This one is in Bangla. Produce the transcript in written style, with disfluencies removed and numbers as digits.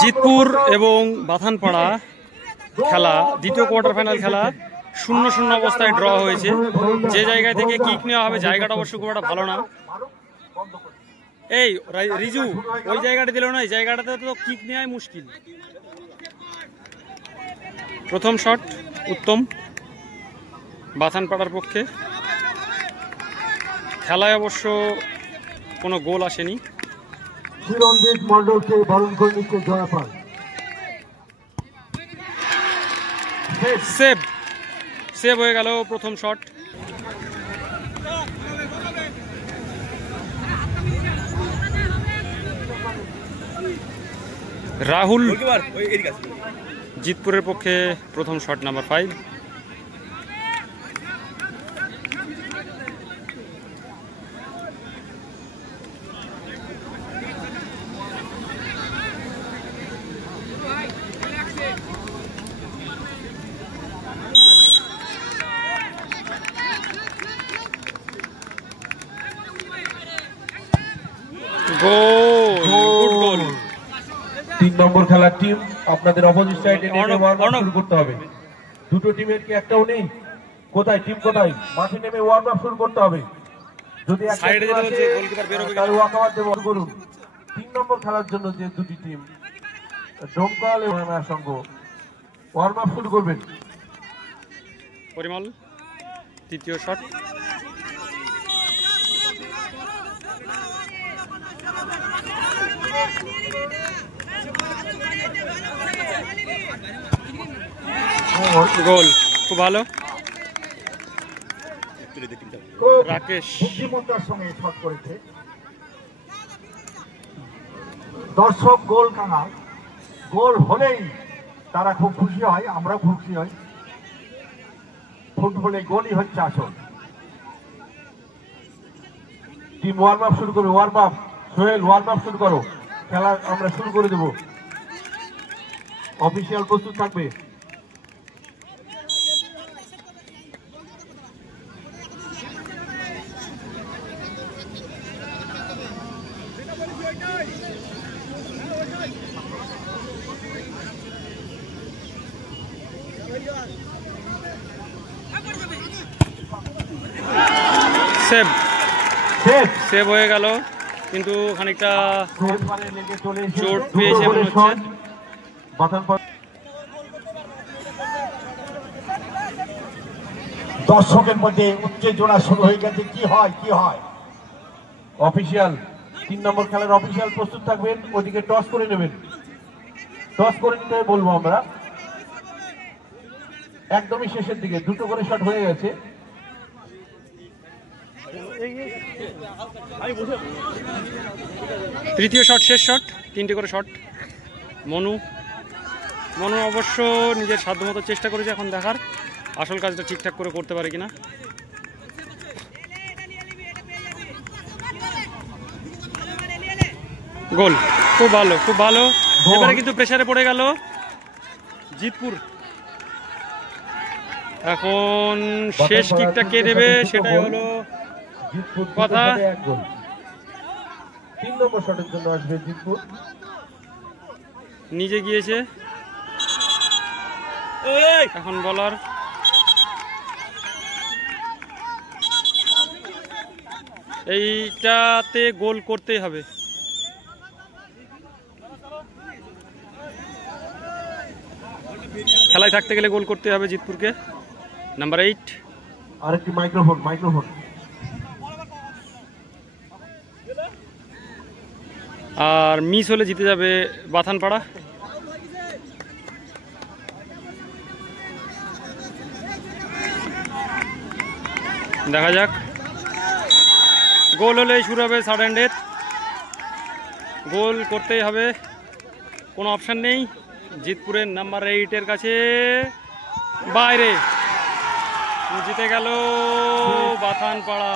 জিতপুর এবং বাথানপাড়া খেলা দ্বিতীয় কোয়ার্টার ফাইনাল খেলা 0-0 অবস্থায় ড্র হয়েছে। যে জায়গা থেকে কিক নেওয়া হবে জায়গাটা অবশ্য খুব একটা ভালো না। এই রিজু ওই জায়গাটা দিল না, এই জায়গাটাতে তো কিক নেওয়াই মুশকিল। প্রথম শট উত্তম বাথানপাড়ার পক্ষে। খেলায় অবশ্য কোনো গোল আসেনি। চিরঞ্জিত মন্ডলকে বরণ করে নিচ্ছে জয়াপাল। সেভ হয়ে গেল প্রথম শট। রাহুল জিতপুরের পক্ষে প্রথম শট নাম্বার 5। গোল। 3 নম্বর খেলার টিম আপনাদের অপোজিট সাইডে নেমে ওয়ার্ম আপ শুরু করতে হবে। দুটো টিমের কি একটাও নেই? কোথায় টিম কোথায়? মাঠে নেমে ওয়ার্ম আপ শুরু করতে হবে। যদি সাইডে যেতে বলছে গোলকিপার বের হবে তাহলে ওয়াকআউট দেব করুন। 3 নম্বর খেলার জন্য যে দুটি টিম ডোমকল এবং সংঘ ওয়ার্ম আপ শুরু করবেন। পরিমল তৃতীয় শট। গোল খুব ভালো। রাকেশ বুদ্ধিমত্তার সঙ্গে শট করেছে। দর্শক গোল কাঙাল, গোল হলেই তারা খুব খুশি হয়, আমরা খুশি হই। ফুটবলে গোলই হচ্ছে আসল। টিম ওয়ার্ম আপ শুরু করবে। Warm up Sohel, warm up শুরু করো। খেলা আমরা শুরু করে দেব। অফিসিয়াল প্রস্তুত থাকবে। সেভ হয়ে গেল, কিন্তু খানিকটা চোট পেয়েছে মনে হচ্ছে। দর্শকের মধ্যে উত্তেজনা শুরু হয়ে গেছে। কি হয় কি হয়? অফিসিয়াল 3 নম্বর খেলার অফিসিয়াল প্রস্তুত থাকবেন। ওদিকে টস করে নেবেন। টস করে নিতে বলবো আমরা। একদমই শেষের দিকে 2টো করে শট হয়ে গেছে। তৃতীয় শট শেষ শট, 3টে করে শট। মনু অবশ্য নিজের সাধ্যমতো চেষ্টা করেছে, এখন দেখার আসল কাজটা ঠিকঠাক করে করতে পারে কিনা। গোল খুব ভালো খুব ভালো। এবারে কিন্তু প্রেসারে পড়ে গেল জিতপুর। এখন শেষ কিকটা কে দেবে সেটাই হলো কথা। 3 নম্বর শটের জন্য আসবে জিতপুর। নিজে গিয়েছে এখন বলার। এইটাতে গোল করতেই হবে। খেলায় থাকতে গেলে গোল করতে হবে জিতপুরকে। নাম্বার 8। আরেকটি মাইক্রোফোন। আর মিস হলে জিতে যাবে বাথানপাড়া। দেখা যাক, গোল হলেই শুরু হবে সাডেন ডেথ। গোল করতেই হবে, কোনো অপশান নেই। জিতপুরের নাম্বার 8-এর কাছে বাইরে, জিতে গেল বাথানপাড়া।